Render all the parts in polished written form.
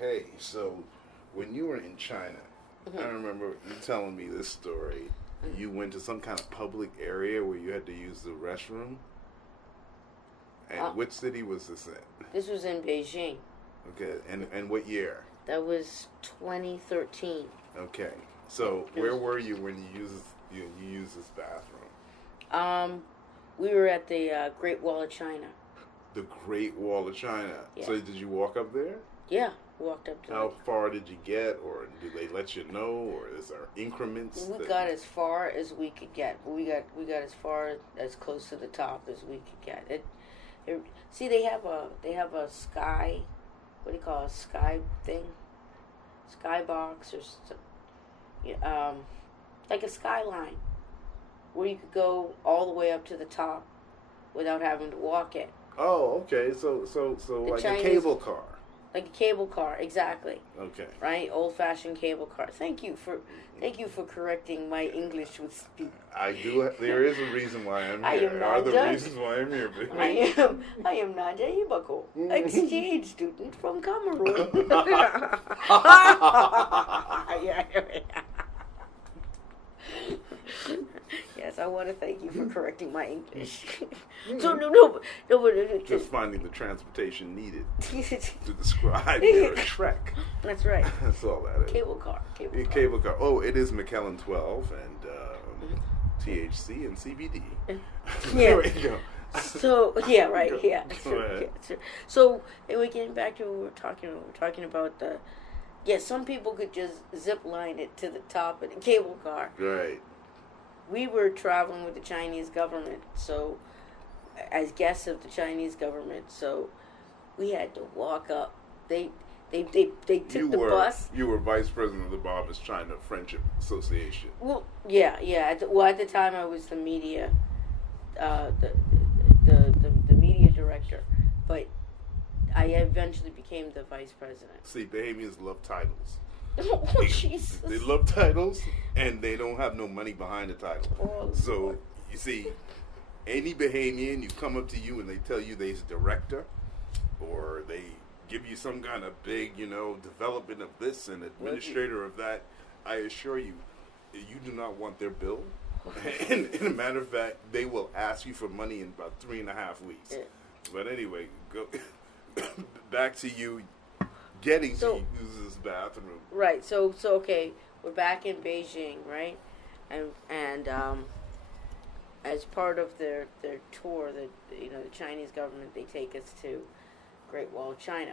Okay, so when you were in China, I remember you telling me this story. You went to some kind of public area where you had to use the restroom. And which city was this in? This was in Beijing. Okay, and what year? That was 2013. Okay, so where were you when you used this bathroom? We were at the Great Wall of China. The Great Wall of China. Yeah. So did you walk up there? Yeah, walked up to How far did you get, or did they let you know, or is there increments? We got as far as we could get. We got as far as close to the top as we could get. See, they have a sky. What do you call it? Sky thing? Sky box or like a skyline where you could go all the way up to the top without having to walk it. Oh, okay. So like Chinese, a cable car. Like a cable car, exactly. Okay. Right, old-fashioned cable car. Thank you for correcting my English with speed. I do. There is a reason why I'm I here. am There are the Nadia. reasons why I'm here. I am Nadia Ibako, exchange student from Cameroon. Yes, I want to thank you for correcting my English. So no, Just finding the transportation needed to describe your trek. That's right. That's all that is. Cable car. Cable car. Oh, it is McKellen 12 and THC and CBD. There you go. So yeah, right, yeah. Go ahead. So anyway, getting back to what we were talking about the. Yeah, some people could just zip line it to the top of the cable car. Right. We were traveling with the Chinese government, so as guests of the Chinese government, so we had to walk up. They took the bus. You were vice president of the Barber's China Friendship Association. Well, yeah. At the time I was the media, the media director, but I eventually became the vice president. See, Bahamians love titles. Oh, Jesus. They love titles, and they don't have no money behind the title. Oh, so, Lord. you see, any Bahamian, you come up to you and they tell you they's director, or they give you some kind of big, development of this and administrator of that, I assure you, you do not want their bill. And in a matter of fact, they will ask you for money in about 3.5 weeks. Yeah. But anyway, go back to you getting to use this bathroom. Right. So okay, we're back in Beijing, right? And as part of their tour, the Chinese government, they take us to Great Wall of China,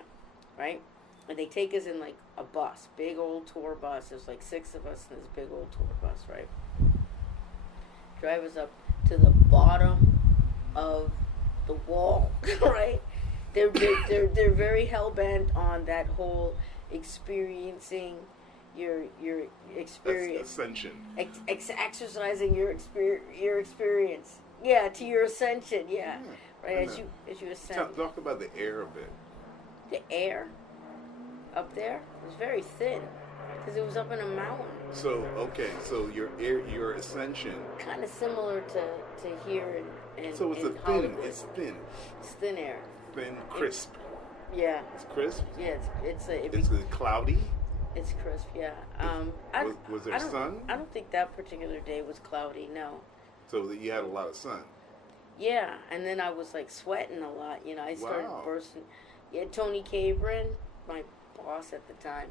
right? And they take us in like a bus, big old tour bus. There's like 6 of us in this big old tour bus, right? Drive us up to the bottom of the wall, right? They're very hell bent on that whole experiencing your experience, ascension, exercising your experience. Yeah, to your ascension. Yeah, right. As you ascend. Talk about the air a bit. The air up there was very thin because it was up in a mountain. So your ascension kind of similar to here in so it's in Hollywood. It's thin. It's thin air. Thin, crisp. Yeah. It's crisp. Yeah, it's cloudy. It's crisp. Yeah. Was there sun? I don't think that particular day was cloudy. No. So you had a lot of sun. Yeah, and then I was like sweating a lot. I started bursting. Yeah, Tony Cabrin, my boss at the time,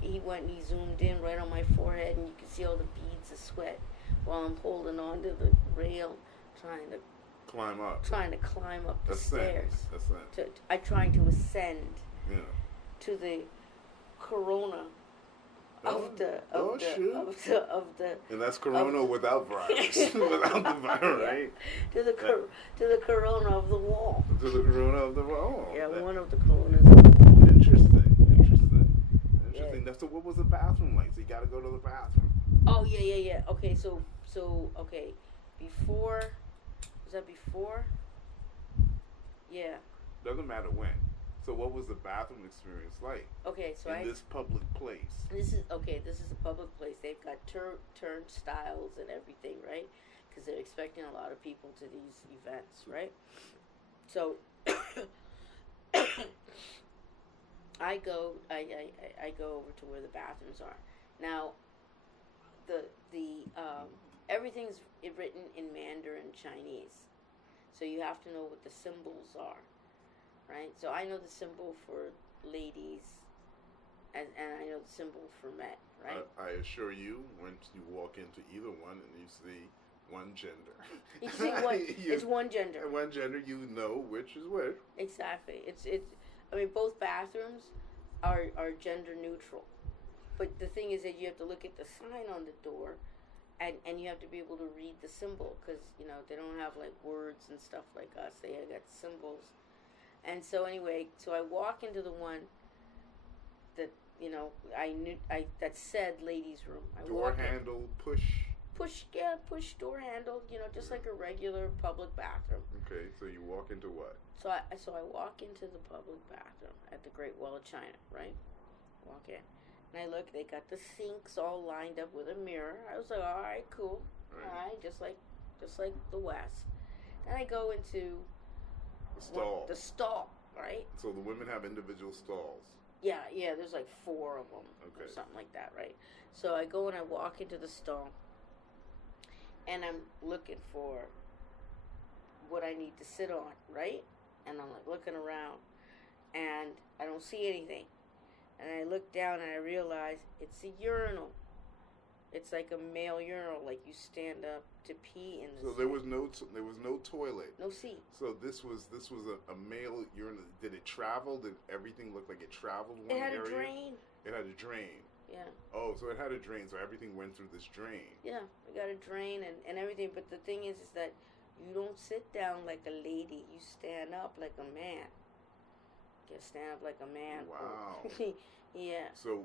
he went and he zoomed in right on my forehead, and you could see all the beads of sweat while I'm holding on to the rail, trying to climb up the stairs. I'm trying to ascend to the corona of the and that's corona without virus, without the virus, right? To the corona of the wall. To the corona of the wall. Yeah, one of the coronas. Interesting. So what was the bathroom like? So you got to go to the bathroom. Oh yeah. Okay, so okay, before. Was that before? Yeah. Doesn't matter when. So what was the bathroom experience like? Okay, so in this public place. This is a public place. They've got turnstiles and everything, right? Because they're expecting a lot of people to these events, right? So I go over to where the bathrooms are. Now, the everything's written in Mandarin Chinese, so you have to know what the symbols are, right? So I know the symbol for ladies, and I know the symbol for men, right? I assure you, when you walk into either one and you see one gender, You see one, it's one gender. One gender, you know which is which. Exactly. It's. I mean, both bathrooms are gender neutral, but the thing is that you have to look at the sign on the door, and you have to be able to read the symbol, because they don't have like words and stuff like us. They have got symbols, and so anyway, so I walk into the one that that said ladies' room. Door handle, push door handle, just like a regular public bathroom. Okay, so you walk into what? So I walk into the public bathroom at the Great Wall of China, right? Walk in, and I look. They got the sinks all lined up with a mirror. I was like, all right, cool, all right, just like the West. Then I go into the stall, right? So the women have individual stalls. Yeah, there's like 4 of them, or something like that, right? So I go and I walk into the stall, and I'm looking for what I need to sit on, right? And I'm like looking around, and I don't see anything. And I look down and I realize it's a urinal. It's like a male urinal, like you stand up to pee in the So there was no toilet. No seat. So this was a male urinal. Did it travel? Did everything look like it traveled one area? It had area? a drain. It had a drain. Yeah. Oh, so it had a drain, so everything went through this drain. Yeah, we got a drain and everything, but the thing is that you don't sit down like a lady, you stand up like a man. You stand up like a man. Wow. Yeah. So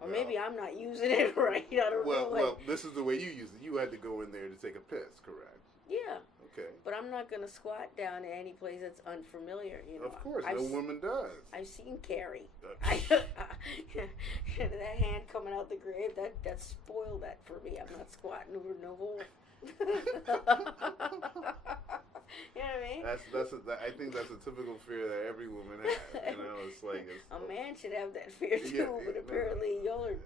or maybe I'm not using it right. I don't know. Well, this is the way you use it. You had to go in there to take a piss, correct? Yeah. Okay. But I'm not going to squat down in any place that's unfamiliar, Of course, no woman does. I've seen Carrie. That hand coming out the grave, that spoiled that for me. I'm not squatting over no hole. You know what I mean? I think that's a typical fear that every woman has. It's like a man should have that fear too, but apparently y'all are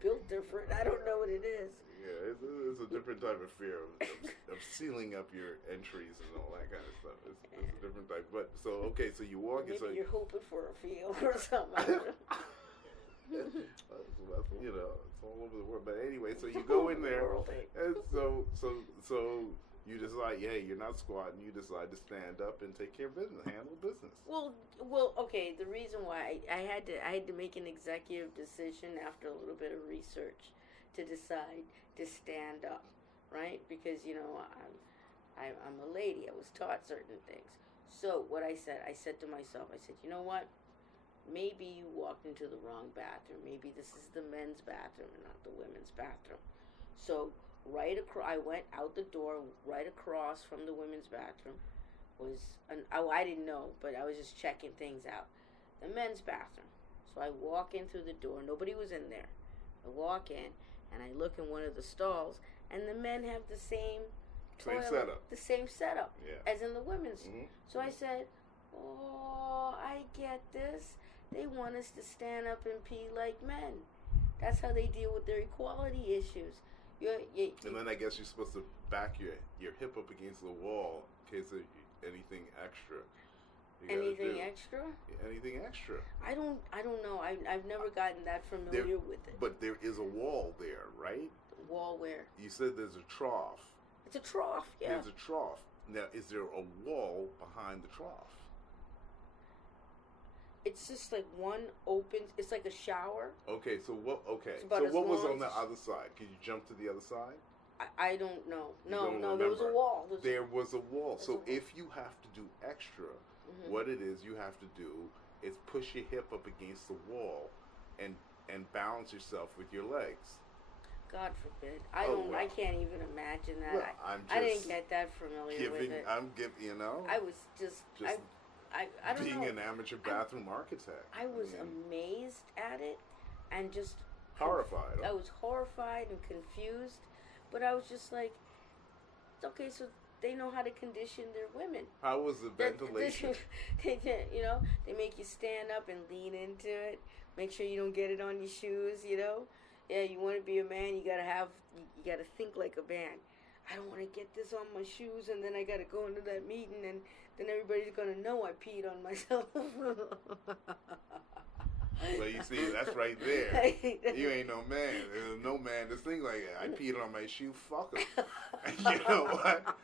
built different. I don't know what it is. Yeah, it's a different type of fear of sealing up your entries and all that kind of stuff. It's a different type. But so you walk in. Maybe you're hoping for a feel or something. I don't know. It's all over the world. But anyway, so you go in there, and so you decide, hey, you're not squatting. You decide to stand up and take care of business, handle business. Well, okay. The reason why I had to make an executive decision after a little bit of research to decide to stand up, right? Because I'm a lady. I was taught certain things. So what I said to myself, you know what? Maybe you walked into the wrong bathroom. Maybe this is the men's bathroom and not the women's bathroom. So I went out the door. Right across from the women's bathroom was I didn't know, but I was just checking things out. The men's bathroom. So I walk in through the door. Nobody was in there. I walk in and I look in one of the stalls, and the men have the same toilet, setup. the same setup as in the women's. Mm-hmm. So I said, oh, I get this. They want us to stand up and pee like men. That's how they deal with their equality issues. And then I guess you're supposed to back your hip up against the wall in case of anything extra. Anything extra? Anything extra. I don't know. I've never gotten that familiar with it. But there is a wall there, right? Wall where? You said there's a trough. It's a trough, yeah. There's a trough. Now, is there a wall behind the trough? It's just like one open. It's like a shower. Okay, so what? Okay, so what was on the other side? Can you jump to the other side? I don't know. No, there was a wall. There was a wall. So if you have to do extra, what it is you have to do is push your hip up against the wall, and balance yourself with your legs. God forbid. I can't even imagine that. Well, I didn't get that familiar with it. I'm giving. I was just I don't being know. an amateur bathroom architect. I was amazed at it and just horrified. I was horrified and confused, but I was just like, okay, so they know how to condition their women. How was the ventilation? They make you stand up and lean into it. Make sure you don't get it on your shoes. Yeah, you want to be a man, you gotta think like a man. I don't want to get this on my shoes, and then I gotta go into that meeting, and then everybody's gonna know I peed on myself. Well, you see, that's right there. You ain't no man. There's no man that's think like that. I peed on my shoe. Fuck them. You know what?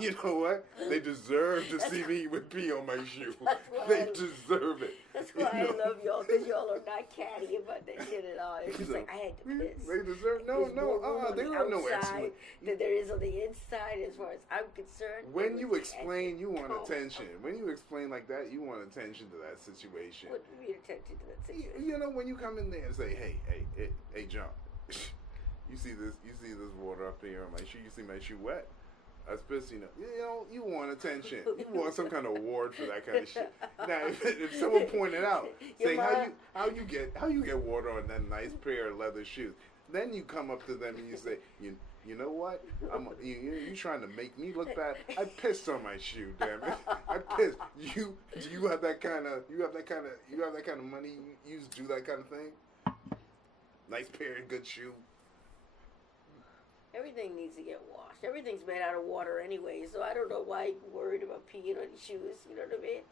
You know what? They deserve to see me with pee on my shoe. They deserve it. That's why I love y'all, because y'all are not catty about that shit at all. It's just like, I had to piss. They deserve there are no explanations than there is on the inside, as far as I'm concerned. When you explain, you want attention. When you explain like that, you want attention to that situation. What do you mean attention to that situation? You know, when you come in there and say, hey, John, you see this water up here on my shoe? You see my shoe wet? That's piss, you want attention. You want some kind of award for that kind of shit. Now, if someone pointed out, saying how you get water on that nice pair of leather shoes, then you come up to them and you say, you know what? You trying to make me look bad? I pissed on my shoe, damn it! I pissed. You have that kind of money? You do that kind of thing? Nice pair of good shoe. Everything needs to get washed. Everything's made out of water anyway, so I don't know why you're worried about peeing on your shoes. You know what I mean?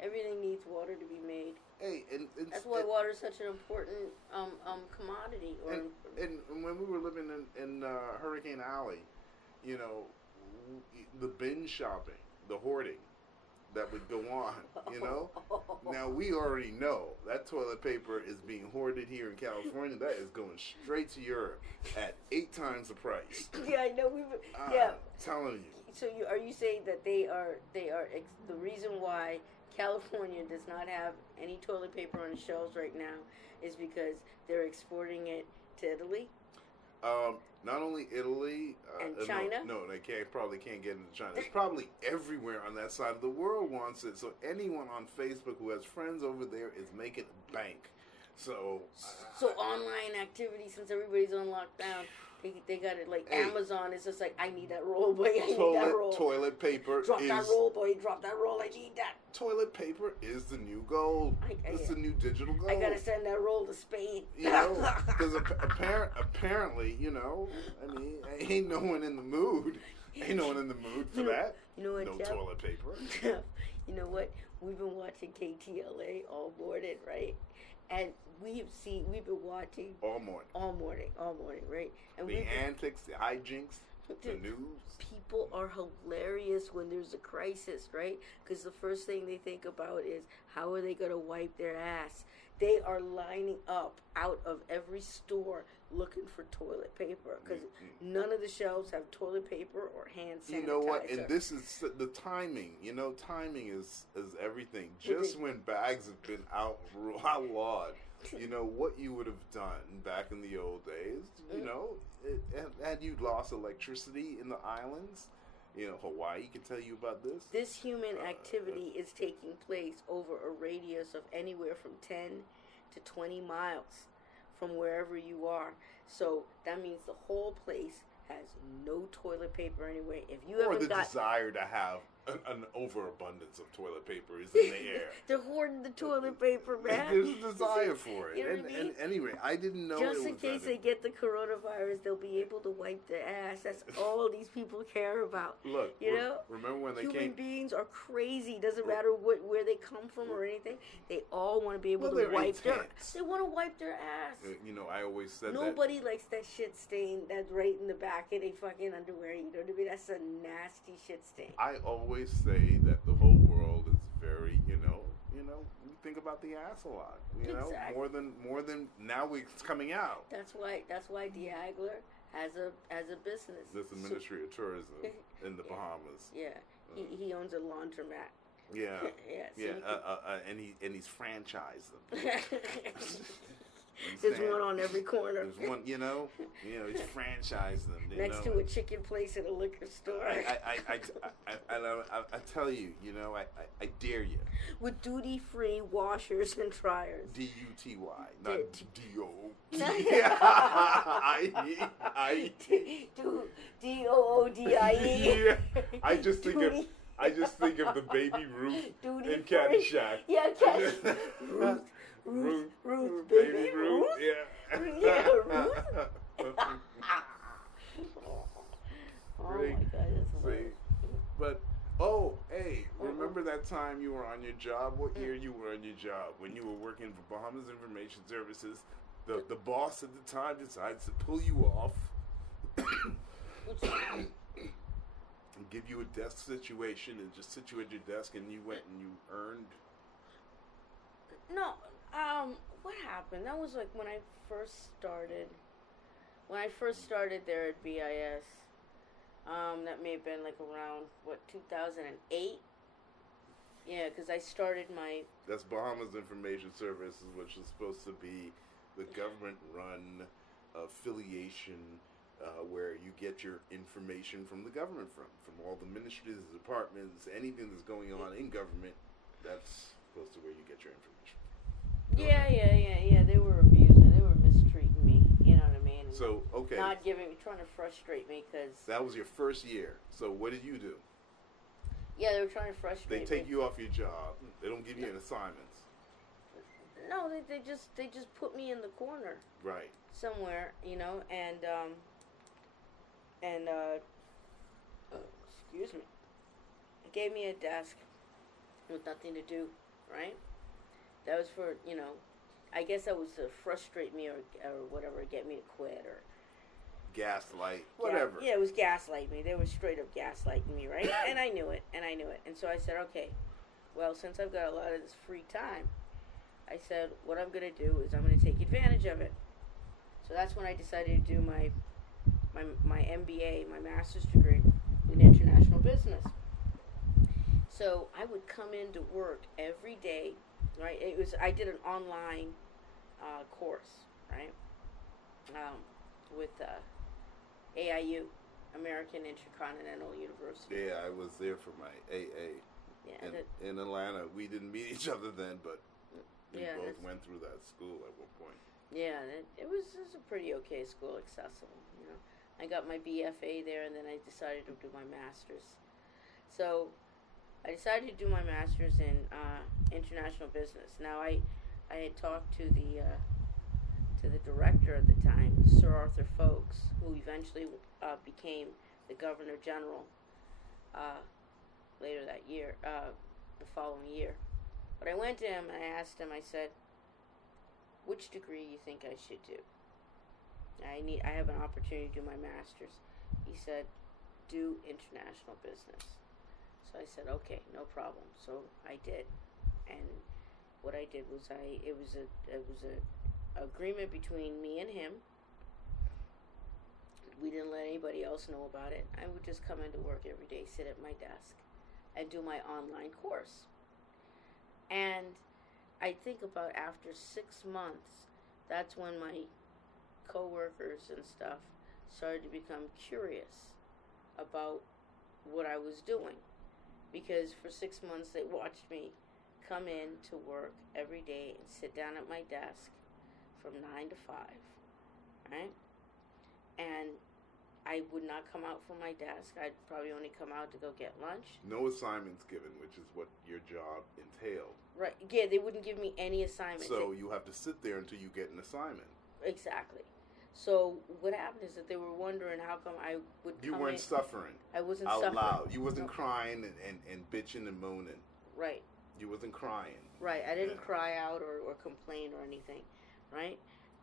Everything needs water to be made. Hey, and that's why water is such an important commodity. And when we were living in Hurricane Alley, the bin shopping, the hoarding that would go on, Now, we already know that toilet paper is being hoarded here in California. That is going straight to Europe at 8 times the price. Yeah, I know. I'm telling you. So are you saying that they are the reason why California does not have any toilet paper on the shelves right now is because they're exporting it to Italy? Not only Italy and China. No, they probably can't get into China. It's probably everywhere on that side of the world wants it. So anyone on Facebook who has friends over there is making bank. So online activity, since everybody's on lockdown, they got it like Amazon. It's just like, I need that roll, boy. I need that roll. Toilet paper. Drop that roll, boy. Drop that roll. I need that. Toilet paper is the new gold. It's the new digital gold. I gotta send that roll to Spain. Because apparently, ain't no one in the mood. Ain't no one in the mood for that. You know what, no Jeff? Toilet paper. You know what? We've been watching KTLA all morning, right? And we've been watching all morning, right? And the antics, the hijinks, the news. People are hilarious when there's a crisis, right? Because the first thing they think about is, how are they going to wipe their ass? They are lining up out of every store looking for toilet paper because none of the shelves have toilet paper or hand sanitizer. You know what? And this is the timing. Timing is everything. Just when bags have been outlawed, what you would have done back in the old days, had you lost electricity in the islands, Hawaii can tell you about this. This human activity is taking place over a radius of anywhere from 10 to 20 miles from wherever you are. So that means the whole place has no toilet paper anyway. If you haven't got desire to have an overabundance of toilet paper is in the air. They're hoarding the toilet paper, man. There's a desire for it. You know what I mean? And anyway, I didn't know just in case they get the coronavirus, they'll be able to wipe their ass. That's all these people care about. Look, remember when they human beings are crazy. Doesn't matter where they come from or anything. They all want to be able to wipe their. They want to wipe their ass. I always said nobody likes that shit stain that's right in the back of their fucking underwear. You know what I mean? That's a nasty shit stain. I always say that the whole world is very, we think about the ass a lot, exactly. more than now it's coming out. That's why Diagler has a business. This is the Ministry of Tourism in the Bahamas. Yeah, he owns a laundromat. Yeah, and he's franchised them. There's one on every corner. There's one, it's franchise them. Next to a chicken place at a liquor store. I tell you, I dare you. With duty-free washers and dryers. D-U-T-Y, not D-O. D-O-O-D-I-E. Yeah, I just think of the baby Ruth in Caddyshack. Yeah, Caddyshack. Ruth, baby Ruth. Yeah. Yeah, Ruth. Oh my God, that's hilarious. But hey, remember that time you were on your job? What year you were on your job? When you were working for Bahamas Information Services, the boss at the time decides to pull you off and give you a desk situation and just sit you at your desk, and you went and you earned. No, what happened? That was like when I first started. When I first started there at BIS, that may have been like around 2008. Yeah, because I started my. That's Bahamas Information Services, which is supposed to be the government-run affiliation where you get your information from the government, from all the ministries, departments, anything that's going on in government. That's supposed to where you get your information. Yeah. They were abusing. They were mistreating me. You know what I mean? So, okay. Not trying to frustrate me because. That was your first year. So what did you do? Yeah, they were trying to frustrate me. They take you off your job. They don't give you any assignments. No, they just put me in the corner. Right. Somewhere, and excuse me. It gave me a desk with nothing to do, right? That was for, I guess that was to frustrate me or whatever, get me to quit or gaslight, whatever. Yeah, it was gaslight me. They were straight up gaslighting me, right? And I knew it. And so I said, okay, well, since I've got a lot of this free time, I said, what I'm going to do is I'm going to take advantage of it. So that's when I decided to do my MBA, my master's degree in international business. So I would come into work every day, right? I did an online course, right? With AIU, American Intercontinental University. Yeah, I was there for my AA. Yeah, in Atlanta. We didn't meet each other then, but we both went through that school at one point. Yeah, it was a pretty okay school, accessible. I got my BFA there, and then I decided to do my master's. So I decided to do my master's in international business. Now I had talked to the director at the time, Sir Arthur Folkes, who eventually became the Governor General later that year, the following year. But I went to him and I asked him, I said, which degree you think I should do? I have an opportunity to do my master's. He said, do international business. So I said, okay, no problem. So I did. And what I did was it was a agreement between me and him. We didn't let anybody else know about it. I would just come into work every day, sit at my desk, and do my online course. And I think about after 6 months, that's when my coworkers and stuff started to become curious about what I was doing. Because for 6 months, they watched me come in to work every day and sit down at my desk from 9 to 5, right? And I would not come out from my desk. I'd probably only come out to go get lunch. No assignments given, which is what your job entailed. Right. Yeah, they wouldn't give me any assignments. So you have to sit there until you get an assignment. Exactly. So what happened is that they were wondering how come I would come in. You weren't suffering. I wasn't out suffering. loud. You wasn't crying and bitching and moaning. Right. You wasn't crying. Right. I didn't cry out or complain or anything. Right?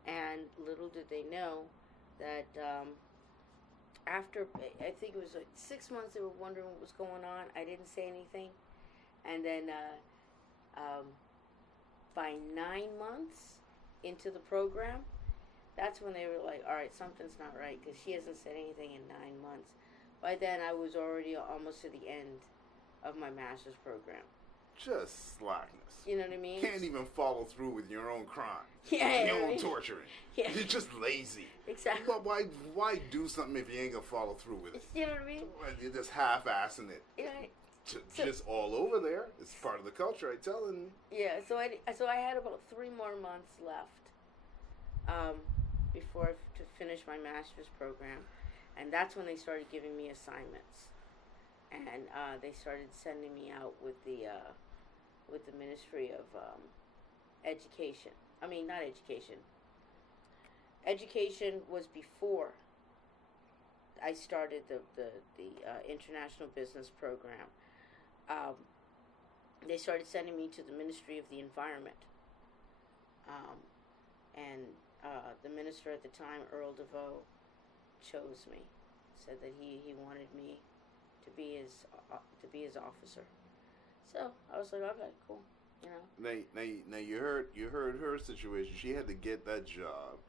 And little did they know that after, I think it was like 6 months, they were wondering what was going on. I didn't say anything. And then by 9 months into the program, that's when they were like, all right, something's not right because she hasn't said anything in 9 months. By then, I was already almost to the end of my master's program. just slackness. You know what I mean? Can't even follow through with your own crime. Yeah, your own torturing. Yeah. You're just lazy. Exactly. But why do something if you ain't gonna follow through with it? You know what I mean? You're just half-assing it. Yeah. Just all over there. It's part of the culture, I telling you. Yeah. So I had about 3 more months left before to finish my master's program, and that's when they started giving me assignments, and they started sending me out with the Ministry of Education. I mean, not education. Education was before I started the international business program. They started sending me to the Ministry of the Environment, and the minister at the time, Earl DeVoe, chose me. Said that he wanted me to be his officer. So I was like, okay, cool. You know. Now you heard her situation. She had to get that job.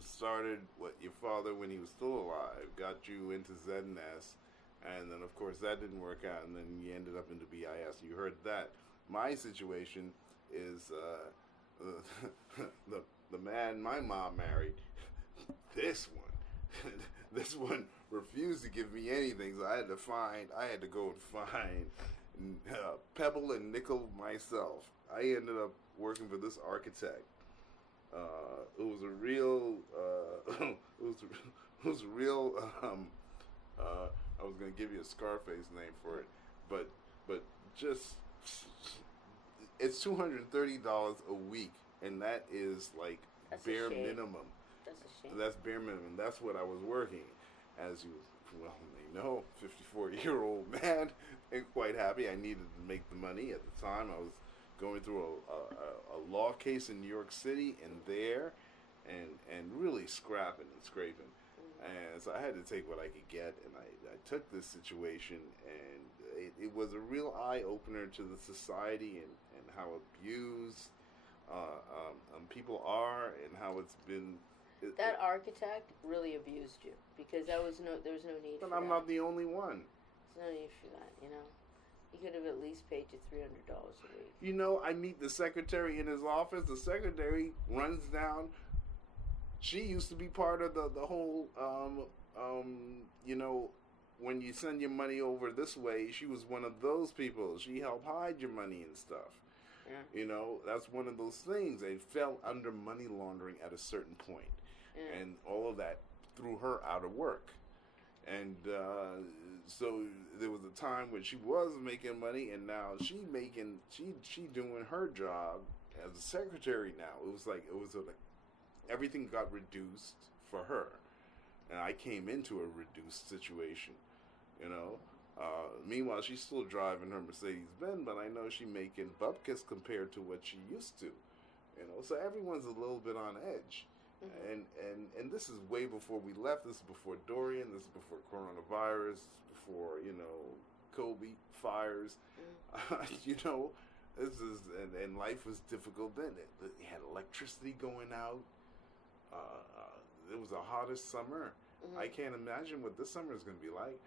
Started your father when he was still alive, got you into ZNS, and then of course that didn't work out, and then you ended up into BIS. You heard that. My situation is the man my mom married. This one refused to give me anything, so I had to go and find pebble and nickel myself. I ended up working for this architect. It was a real. It was a real. I was gonna give you a Scarface name for it, but just it's $230 a week, and that is like bare minimum. That's a shame. That's bare minimum. That's what I was working, as you well may know, 54-year-old man, and quite happy. I needed to make the money at the time. I was going through a law case in New York City and and really scrapping and scraping. And so I had to take what I could get, and I took this situation, and it was a real eye-opener to the society and how abused people are, and how it's been... That architect really abused you, because there was no need for that. But I'm not the only one. There's no need for that, you know. He could have at least paid you $300 a week. You know, I meet the secretary in his office. The secretary runs down. She used to be part of the whole, you know, when you send your money over this way, she was one of those people. She helped hide your money and stuff. Yeah. You know, that's one of those things. They fell under money laundering at a certain point. Yeah. And all of that threw her out of work. And so there was a time when she was making money, and now she doing her job as a secretary now. It was like everything got reduced for her, and I came into a reduced situation, you know. Meanwhile, she's still driving her Mercedes-Benz, but I know she's making bupkis compared to what she used to, you know. So everyone's a little bit on edge. Mm-hmm. And this is way before we left. This is before Dorian. This is before coronavirus. This is before, you know, Kobe fires. Mm-hmm. You know, this is and life was difficult then. It had electricity going out. It was the hottest summer. Mm-hmm. I can't imagine what this summer is going to be like.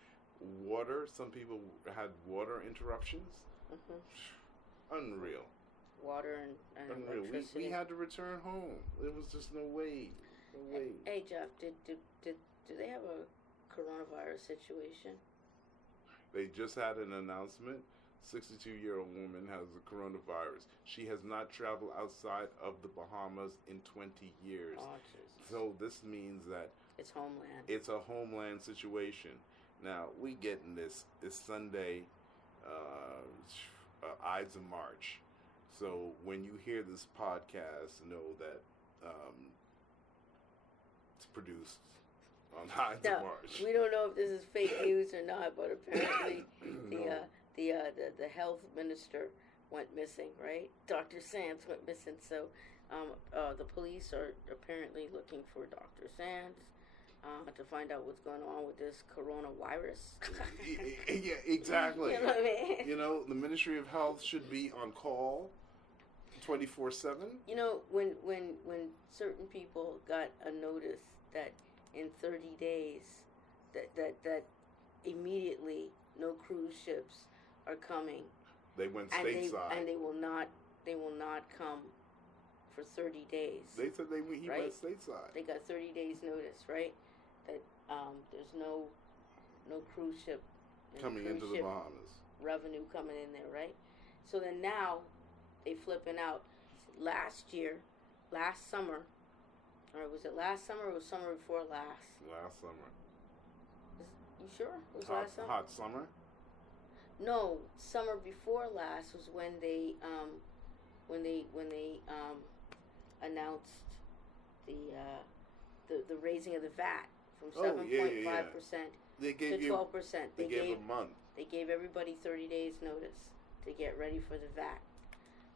Water. Some people had water interruptions. Mm-hmm. Unreal. Water and electricity. We had to return home. There was just no way. No way. Hey Jeff, do they have a coronavirus situation? They just had an announcement. 62-year-old woman has the coronavirus. She has not traveled outside of the Bahamas in 20 years. Oh, Jesus. So this means that it's homeland. It's a homeland situation. Now we getting this Sunday, Ides of March. So when you hear this podcast, know that it's produced on Ides of March. We don't know if this is fake news or not, but apparently the health minister went missing, right? Dr. Sands went missing, so the police are apparently looking for Dr. Sands to find out what's going on with this coronavirus. Yeah, exactly. You know what I mean? You know, the Ministry of Health should be on call 24/7. You know, when certain people got a notice that in 30 days that immediately no cruise ships are coming, They went and stateside. they will not come for 30 days. They said he went stateside. They got 30 days notice, right? That there's no cruise ship coming into the Bahamas. Revenue coming in there, right? So then now they flipping out. Last summer, or was it last summer or was summer before last? Last summer. You sure? It was last summer? Hot summer? No, summer before last was when they announced the raising of the VAT from 7.5% to 12%. They gave a month. They gave everybody 30 days notice to get ready for the VAT.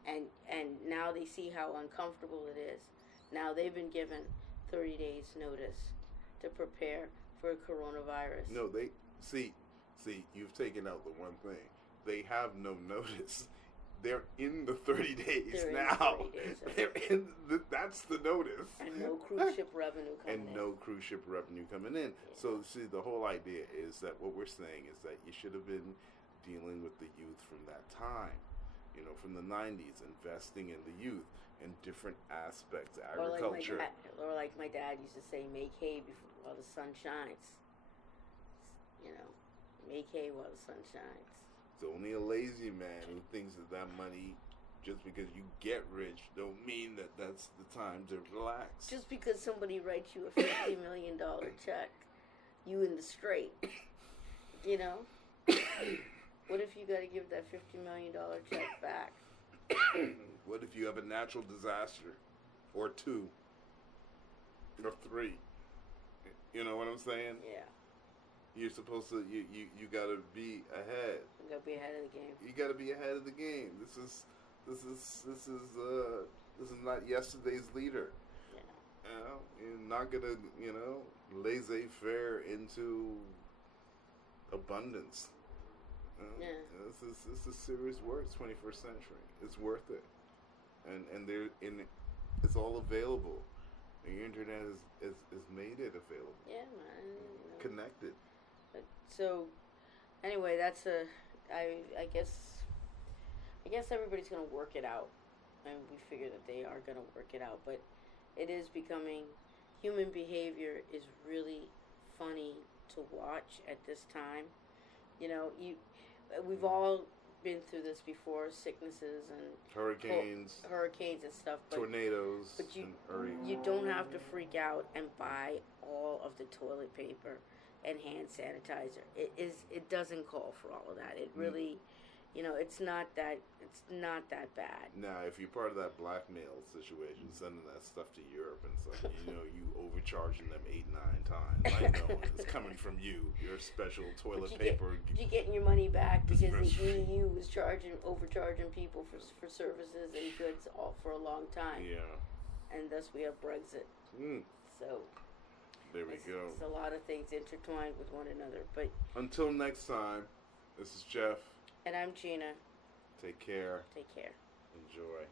And now they see how uncomfortable it is. Now they've been given 30 days notice to prepare for a coronavirus. No, they see, you've taken out the one thing. They have no notice. They're in the 30 days now. They're in that's the notice. And no cruise ship revenue coming in. Yeah. So, see, the whole idea is that what we're saying is that you should have been dealing with the youth from that time. From the 90s, investing in the youth in different aspects, agriculture. Or like my dad used to say, make hay while the sun shines. Make hay while the sun shines. It's only a lazy man who thinks that money, just because you get rich, don't mean that that's the time to relax. Just because somebody writes you a $50 million check, you in the straight. What if you got to give that $50 million check back? What if you have a natural disaster, or 2, or 3? You know what I'm saying? Yeah. You're supposed to. You got to be ahead. You got to be ahead of the game. You got to be ahead of the game. This is not yesterday's leader. Yeah. You're not gonna laissez-faire into abundance. Yeah. This is serious work. It's 21st century. It's worth it, and it's all available. The internet has made it available. Yeah, man. Connected. So, anyway, that's I guess everybody's gonna work it out, and we figure that they are gonna work it out. But it is becoming, human behavior is really funny to watch at this time. We've all been through this before, sicknesses and hurricanes and stuff, tornadoes. But you don't have to freak out and buy all of the toilet paper and hand sanitizer. It doesn't call for all of that. It really, it's not that bad. Now, if you're part of that blackmail situation, sending that stuff to Europe and stuff, you overcharging them 8-9 times. I know it's coming from you. Your special toilet paper. You're getting your money back because the EU was overcharging people for services and goods all for a long time. Yeah. And thus we have Brexit. So. There we go. It's a lot of things intertwined with one another. But until next time, this is Geoff. And I'm Gena. Take care. Take care. Enjoy.